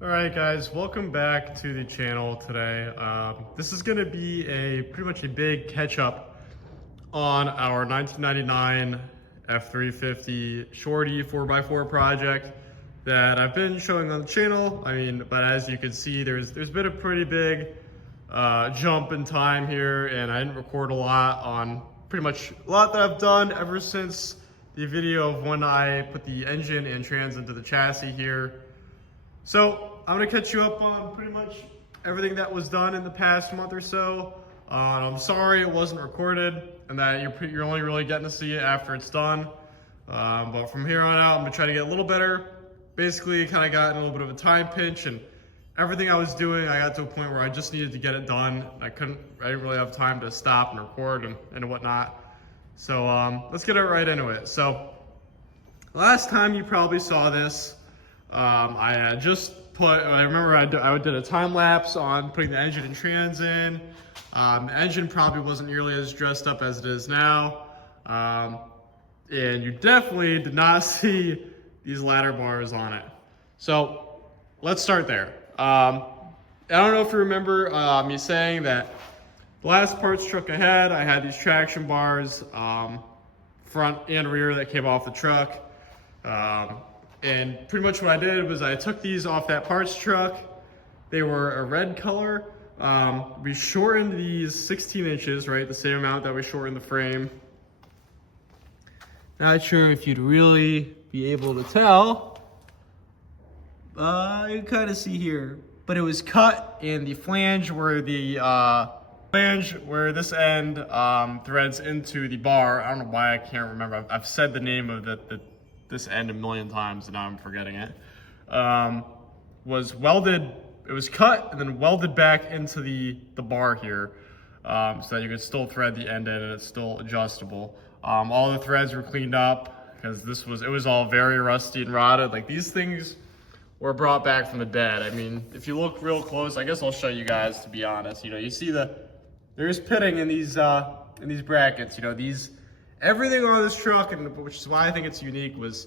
Alright guys, welcome back to the channel today. This is going to be pretty much a big catch-up on our 1999 F350 Shorty 4x4 project that I've been showing on the channel. But as you can see, there's been a pretty big jump in time here, and I didn't record a lot on pretty much a lot that I've done ever since the video of when I put the engine and trans into the chassis here. So I'm gonna catch you up on pretty much everything that was done in the past month or so. I'm sorry it wasn't recorded and that you're only really getting to see it after it's done. But from here on out, I'm gonna try to get a little better. Basically, kind of got in a little bit of a time pinch, and everything I was doing, I got to a point where I just needed to get it done. I didn't really have time to stop and record and whatnot. So let's get right into it. So last time you probably saw this, I had just I remember I did a time lapse on putting the engine and trans in. The engine probably wasn't nearly as dressed up as it is now. And you definitely did not see these ladder bars on it. So let's start there. I don't know if you remember me saying that the last parts truck I had these traction bars, front and rear, that came off the truck. And pretty much what I did was I took these off that parts truck. They were a red color. We shortened these 16 inches, right? The same amount that we shortened the frame. Not sure if you'd really be able to tell. You can kind of see here, but it was cut in the flange where this end threads into the bar. I don't know why I can't remember. I've said the name of this end a million times and now I'm forgetting it. Was welded, it was cut and then welded back into the bar here, so that you could still thread the end in and it's still adjustable. All the threads were cleaned up because it was all very rusty and rotted. Like, these things were brought back from the dead. I mean, if you look real close, I guess I'll show you guys, to be honest. You know, you see there's pitting in these brackets. You know, everything on this truck, and which is why I think it's unique, was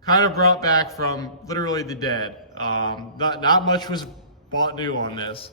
kind of brought back from literally the dead. Not much was bought new on this.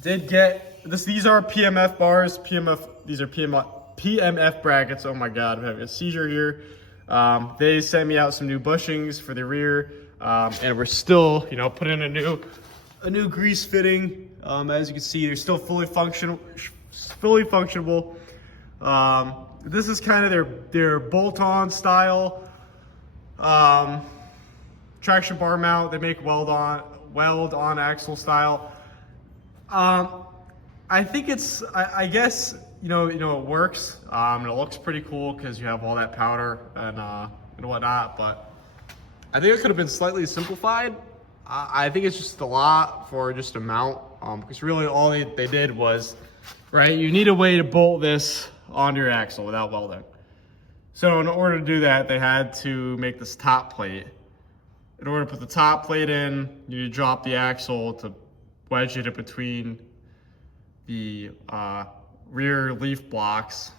Did get this. These are PMF bars. These are PMF brackets. Oh my God, I'm having a seizure here. They sent me out some new bushings for the rear, and we're still, putting a new grease fitting. As you can see, they're still fully functionable. This is kind of their bolt-on style traction bar mount. They make weld-on axle style. I think I guess it works. And it looks pretty cool because you have all that powder and whatnot. But I think it could have been slightly simplified. I think it's just a lot for just a mount, because really all they did was, right, you need a way to bolt this onto your axle without welding. So in order to do that, they had to make this top plate. In order to put the top plate in, you need to drop the axle to wedge it in between the rear leaf blocks.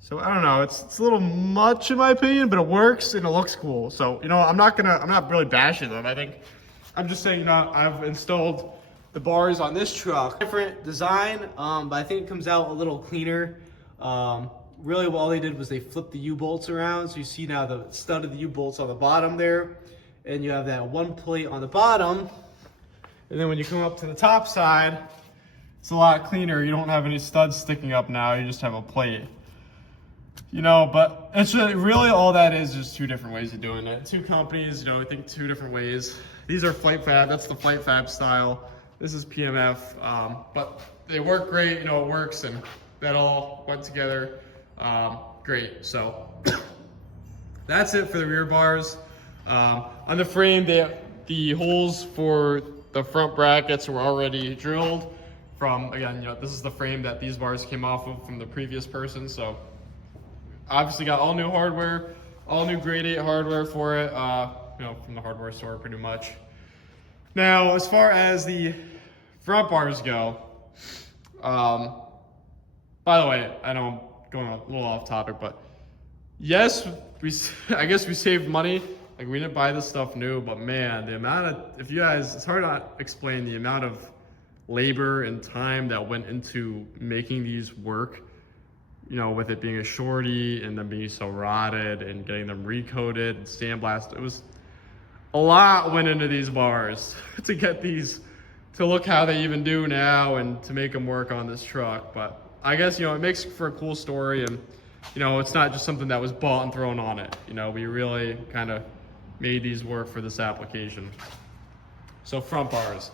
So I don't know, it's a little much in my opinion, but it works and it looks cool. So I'm not really bashing them. I'm just saying, I've installed the bars on this truck. Different design, but I think it comes out a little cleaner. Really, all they did was they flipped the U-bolts around. So you see now the stud of the U-bolts on the bottom there, and you have that one plate on the bottom. And then when you come up to the top side, it's a lot cleaner. You don't have any studs sticking up now. You just have a plate. But it's really all that is just two different ways of doing it. Two companies, I think two different ways. These are Flight Fab. That's the Flight Fab style. This is PMF, but they work great. It works, and that all went together great. So that's it for the rear bars. On the frame, the holes for the front brackets were already drilled from, again, this is the frame that these bars came off of from the previous person. So obviously got all new hardware, all new grade 8 hardware for it, from the hardware store pretty much. Now, as far as the front bars go, by the way, I know I'm going a little off topic, but yes, I guess we saved money. Like, we didn't buy this stuff new, but man, the amount of, if you guys, it's hard to explain the amount of labor and time that went into making these work, you know, with it being a Shorty and them being so rotted and getting them recoated and sandblasted. It was a lot went into these bars to get these to look how they even do now and to make them work on this truck. But I guess, you know, it makes for a cool story, and, you know, it's not just something that was bought and thrown on it. You know, we really kind of made these work for this application. So front bars.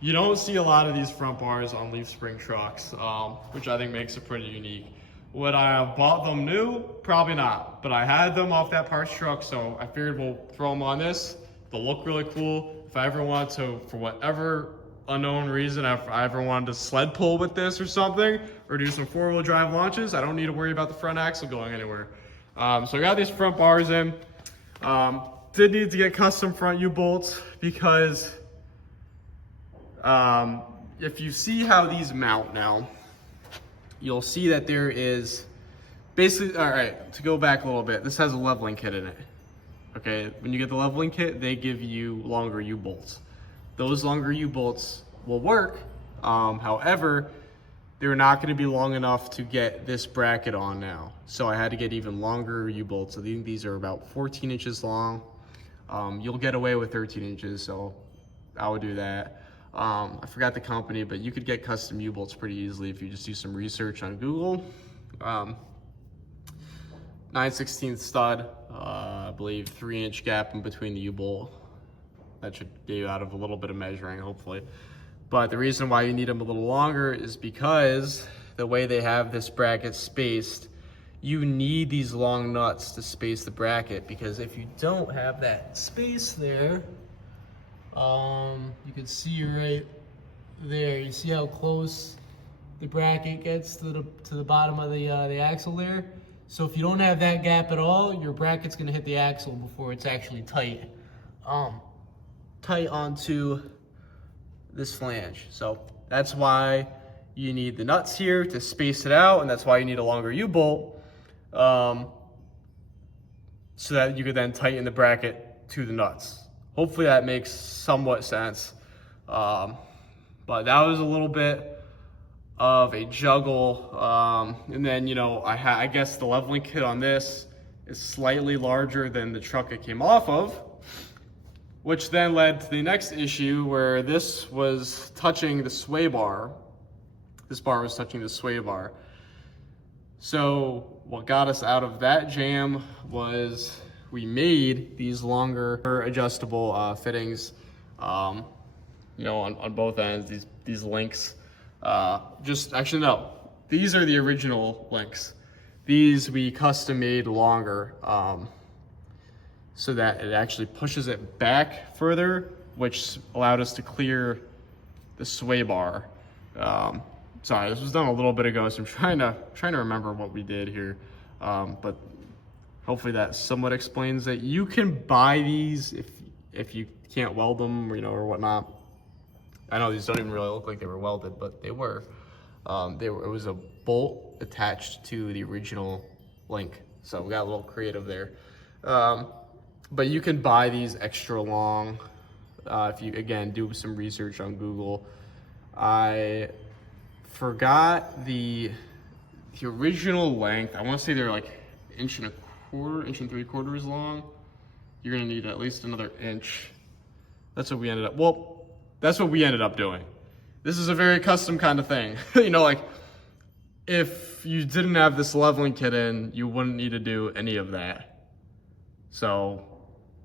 You don't see a lot of these front bars on leaf spring trucks, which I think makes it pretty unique. Would I have bought them new? Probably not, but I had them off that parts truck, so I figured we'll throw them on this. They'll look really cool. If I ever want to, for whatever unknown reason, if I ever wanted to sled pull with this or something, or do some 4-wheel drive launches, I don't need to worry about the front axle going anywhere. So I got these front bars in. Did need to get custom front U-bolts because if you see how these mount now, you'll see that there is basically, all right, to go back a little bit, this has a leveling kit in it. Okay, when you get the leveling kit, they give you longer U-bolts. Those longer U-bolts will work. However, they're not going to be long enough to get this bracket on now. So I had to get even longer U-bolts. I think these are about 14 inches long. You'll get away with 13 inches, so I would do that. I forgot the company, but you could get custom U-bolts pretty easily if you just do some research on Google. 9/16 stud, I believe 3-inch gap in between the U-bolt. That should get you out of a little bit of measuring, hopefully. But the reason why you need them a little longer is because the way they have this bracket spaced, you need these long nuts to space the bracket, because if you don't have that space there, you can see right there, you see how close the bracket gets to the bottom of the axle there. So if you don't have that gap at all, your bracket's gonna hit the axle before it's actually tight onto this flange. So that's why you need the nuts here to space it out, and that's why you need a longer U-bolt, so that you could then tighten the bracket to the nuts. Hopefully that makes somewhat sense. But that was a little bit of a juggle. And then, you know, I guess the leveling kit on this is slightly larger than the truck it came off of, which then led to the next issue where this was touching the sway bar. This bar was touching the sway bar. So what got us out of that jam was we made these longer adjustable fittings, you know, on both ends, these links. Actually no, these are the original links. These we custom made longer, so that it actually pushes it back further, which allowed us to clear the sway bar. Sorry, this was done a little bit ago, so I'm trying to remember what we did here. But hopefully that somewhat explains it. You can buy these if you can't weld them, or, you know, or whatnot. I know these don't even really look like they were welded, but they were. It was a bolt attached to the original link, so we got a little creative there. But you can buy these extra long if you, again, do some research on Google. I forgot the original length. I want to say they're like 1.25 1.75 long. You're gonna need at least another inch. That's what we ended up. Well, that's what we ended up doing. This is a very custom kind of thing. You know, like if you didn't have this leveling kit in, you wouldn't need to do any of that. So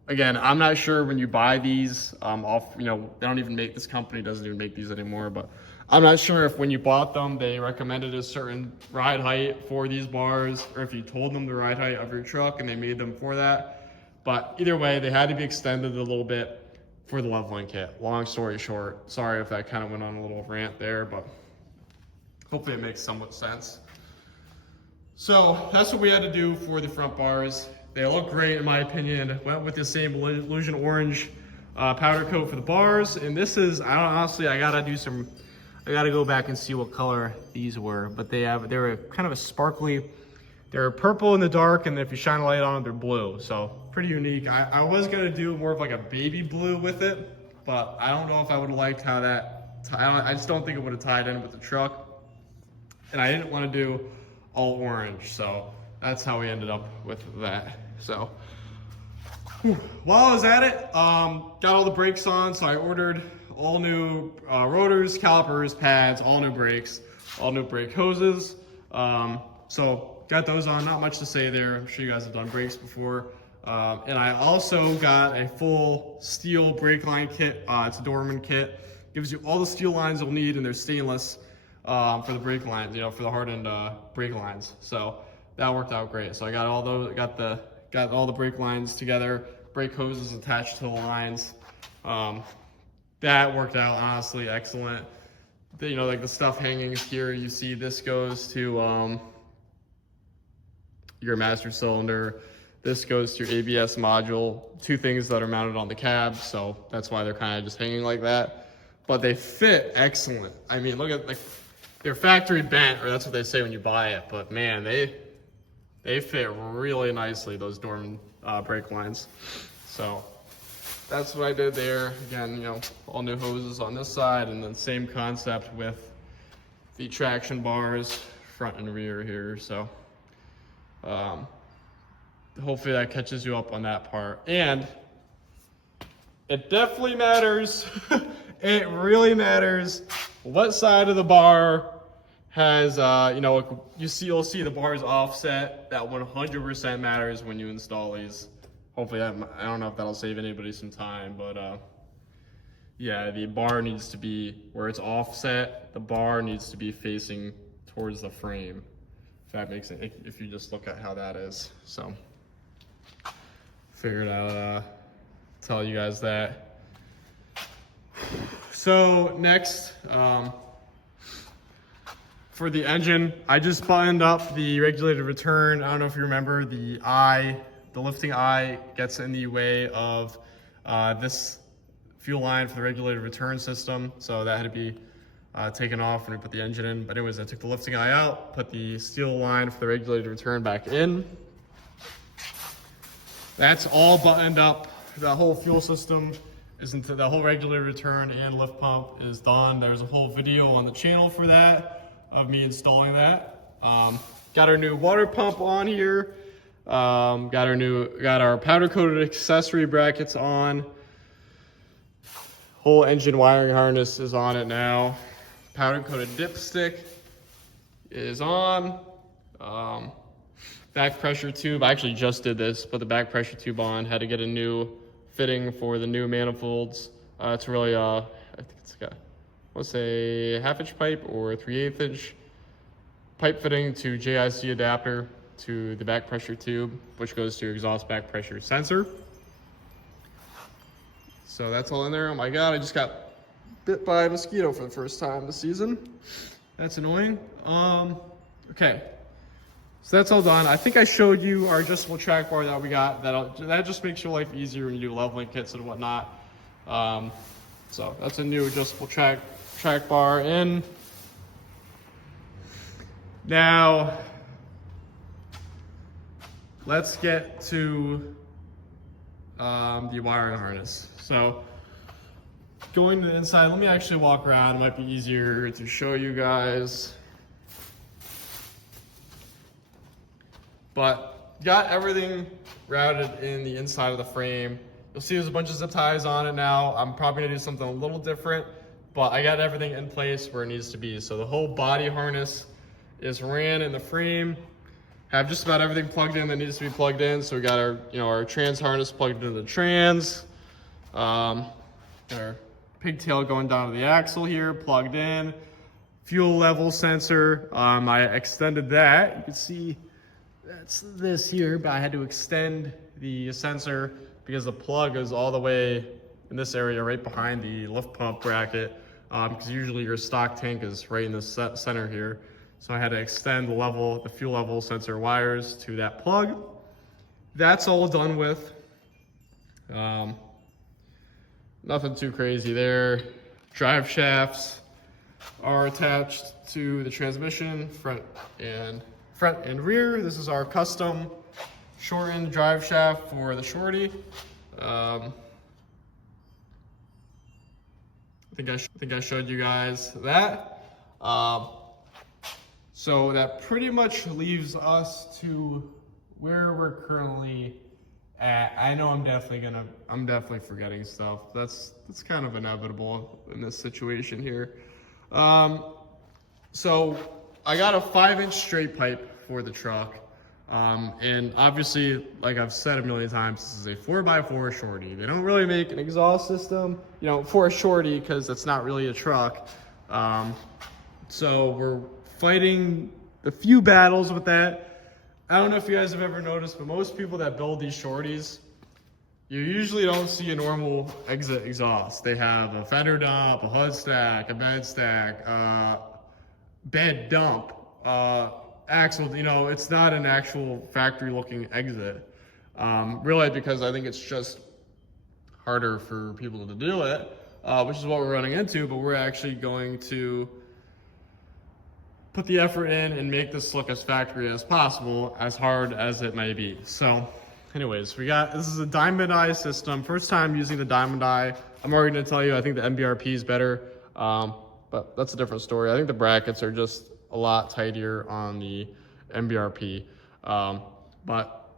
again, I'm not sure when you buy these off, you know, they don't even make, this company doesn't even make these anymore, but I'm not sure if when you bought them, they recommended a certain ride height for these bars, or if you told them the ride height of your truck and they made them for that. But either way, they had to be extended a little bit for the leveling kit. Long story short, sorry if that kind of went on a little rant there, but hopefully it makes somewhat sense. So that's what we had to do for the front bars. They look great in my opinion. Went with the same Illusion Orange powder coat for the bars. And this is, honestly, I gotta go back and see what color these were, but they're kind of a sparkly, they're purple in the dark, and if you shine a light on them, they're blue. So pretty unique. I was gonna do more of like a baby blue with it, but I don't know if I would have liked how that, I just don't think it would have tied in with the truck. And I didn't want to do all orange, so that's how we ended up with that. So while I was at it, got all the brakes on, so I ordered all new rotors, calipers, pads, all new brakes, all new brake hoses. So got those on, not much to say there. I'm sure you guys have done brakes before. And I also got a full steel brake line kit. It's a Dorman kit. Gives you all the steel lines you'll need, and they're stainless for the brake lines, you know, for the hardened brake lines. So that worked out great. So I got all those, got all the brake lines together, brake hoses attached to the lines. That worked out honestly excellent. You know, like the stuff hanging here, you see this goes to your master cylinder. This goes to your ABS module, two things that are mounted on the cab, so that's why they're kind of just hanging like that. But they fit excellent. I mean, look at, like, they're factory bent, or that's what they say when you buy it, but man, they fit really nicely, those Dorman brake lines. So that's what I did there. Again, you know, all new hoses on this side, and then same concept with the traction bars, front and rear here. So hopefully that catches you up on that part. And it definitely matters. It really matters what side of the bar has, you know, you'll see the bars offset. That 100% matters when you install these. Hopefully I don't know if that'll save anybody some time, but yeah, the bar needs to be where it's offset. The bar needs to be facing towards the frame. If that makes it, if you just look at how that is. So figured out, tell you guys that. So next, for the engine, I just buttoned up the regulated return. I don't know if you remember, the lifting eye gets in the way of this fuel line for the regulated return system. So that had to be taken off when we put the engine in. But anyways, I took the lifting eye out, put the steel line for the regulated return back in. That's all buttoned up. The whole fuel system isn't, the whole regulated return and lift pump is done. There's a whole video on the channel for that, of me installing that. Got our new water pump on here. Got our powder coated accessory brackets on. Whole engine wiring harness is on it now. Powder coated dipstick is on. Back pressure tube, I actually just did this, put the back pressure tube on, had to get a new fitting for the new manifolds. It's really, I think it's got, let's say, 1/2 inch pipe or 3/8 inch pipe fitting to JIC adapter to the back pressure tube, which goes to your exhaust back pressure sensor. So that's all in there. Oh my God, I just got bit by a mosquito for the first time this season. That's annoying. Okay. So that's all done. I think I showed you our adjustable track bar that we got. That just makes your life easier when you do leveling kits and whatnot. So that's a new adjustable track bar in. Now, let's get to the wiring harness. So going to the inside, let me actually walk around. It might be easier to show you guys. But got everything routed in the inside of the frame. You'll see there's a bunch of zip ties on it now. I'm probably gonna do something a little different, but I got everything in place where it needs to be. So the whole body harness is ran in the frame. Have just about everything plugged in that needs to be plugged in. So we got our, our trans harness plugged into the trans. Our pigtail going down to the axle here, plugged in. Fuel level sensor, I extended that. You can see that's this here, but I had to extend the sensor because the plug is all the way in this area right behind the lift pump bracket, because usually your stock tank is right in the center here. So I had to extend the fuel level sensor wires to that plug. That's all done with. Nothing too crazy there. Drive shafts are attached to the transmission, front and rear. This is our custom shortened drive shaft for the Shorty. I think I showed you guys that. So that pretty much leaves us to where we're currently at. I know I'm definitely forgetting stuff. That's kind of inevitable in this situation here. So I got a 5-inch straight pipe for the truck. And obviously, like I've said a million times, this is a 4x4 Shorty. They don't really make an exhaust system, you know, for a Shorty because it's not really a truck. So we're fighting a few battles with that. I don't know if you guys have ever noticed, but most people that build these Shorties, you usually don't see a normal exit exhaust. They have a fender dump, a HUD stack, a bed stack, bed dump, axle. You know, it's not an actual factory looking exit. Really, because I think it's just harder for people to do it, which is what we're running into, but we're actually going to put the effort in and make this look as factory as possible, as hard as it may be. So anyways, this is a diamond eye system. First time using the diamond eye. I'm already gonna tell you, I think the MBRP is better, but that's a different story. I think the brackets are just a lot tighter on the MBRP, but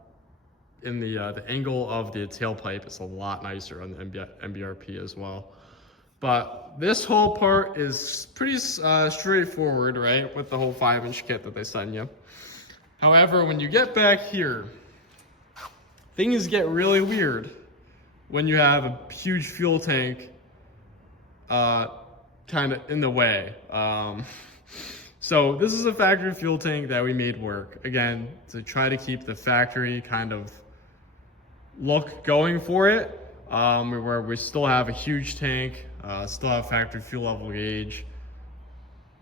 in the angle of the tailpipe, it's a lot nicer on the MBRP as well. But this whole part is pretty straightforward, right? With the whole 5-inch kit that they send you. However, when you get back here, things get really weird when you have a huge fuel tank kind of in the way. So this is a factory fuel tank that we made work, again, to try to keep the factory kind of look going for it, where we still have a huge tank, still have factory fuel level gauge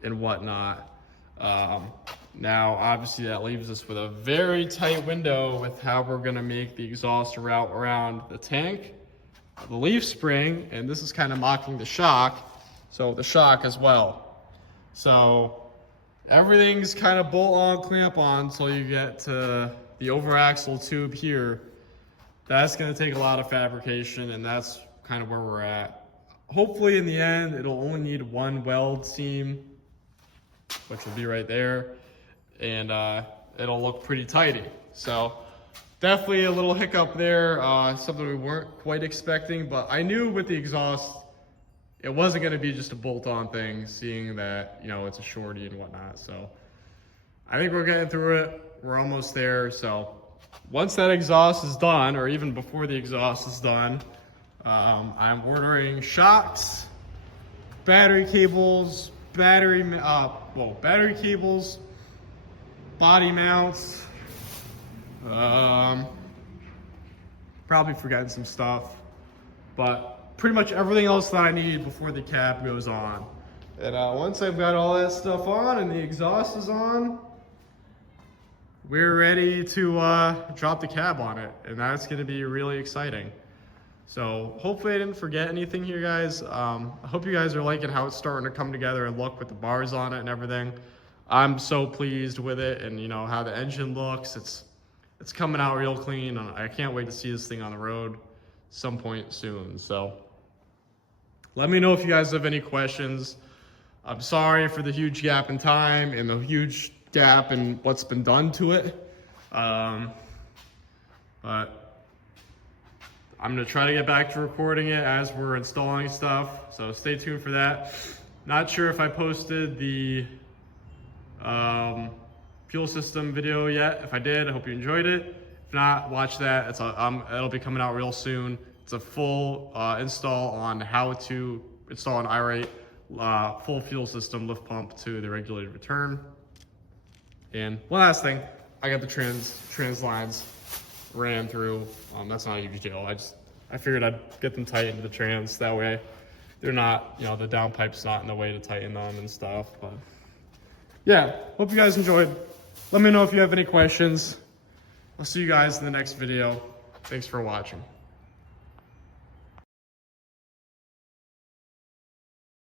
and whatnot. Now, obviously that leaves us with a very tight window with how we're gonna make the exhaust route around the tank, the leaf spring, and this is kind of mocking the shock, so the shock as well. So everything's kind of bolt on, clamp on until you get to the over axle tube here. That's gonna take a lot of fabrication, and that's kind of where we're at. Hopefully in the end, it'll only need one weld seam, which will be right there, and it'll look pretty tidy. So definitely a little hiccup there, something we weren't quite expecting, but I knew with the exhaust, it wasn't gonna be just a bolt-on thing, seeing that, you know, it's a Shorty and whatnot. So I think we're getting through it. We're almost there. So once that exhaust is done, or even before the exhaust is done, I'm ordering shocks, battery cables, battery cables, body mounts, probably forgetting some stuff, but pretty much everything else that I need before the cab goes on. And once I've got all that stuff on and the exhaust is on, we're ready to drop the cab on it, and that's gonna be really exciting. So hopefully I didn't forget anything here, guys. I hope you guys are liking how it's starting to come together and look with the bars on it and everything. I'm so pleased with it, and you know how the engine looks. It's coming out real clean. I can't wait to see this thing on the road some point soon. So let me know if you guys have any questions. I'm sorry for the huge gap in time and the huge gap in what's been done to it. But I'm gonna try to get back to recording it as we're installing stuff, so stay tuned for that. Not sure if I posted the fuel system video yet. If I did, I hope you enjoyed it. If not, watch that. It'll be coming out real soon. It's a full install on how to install an irate full fuel system lift pump to the regulated return. And one last thing, I got the trans lines ran through. That's not a huge deal. I figured I'd get them tight into the trans. That way they're not, you know, the downpipe's not in the way to tighten them and stuff. But yeah, hope you guys enjoyed. Let me know if you have any questions. I'll see you guys in the next video. Thanks for watching.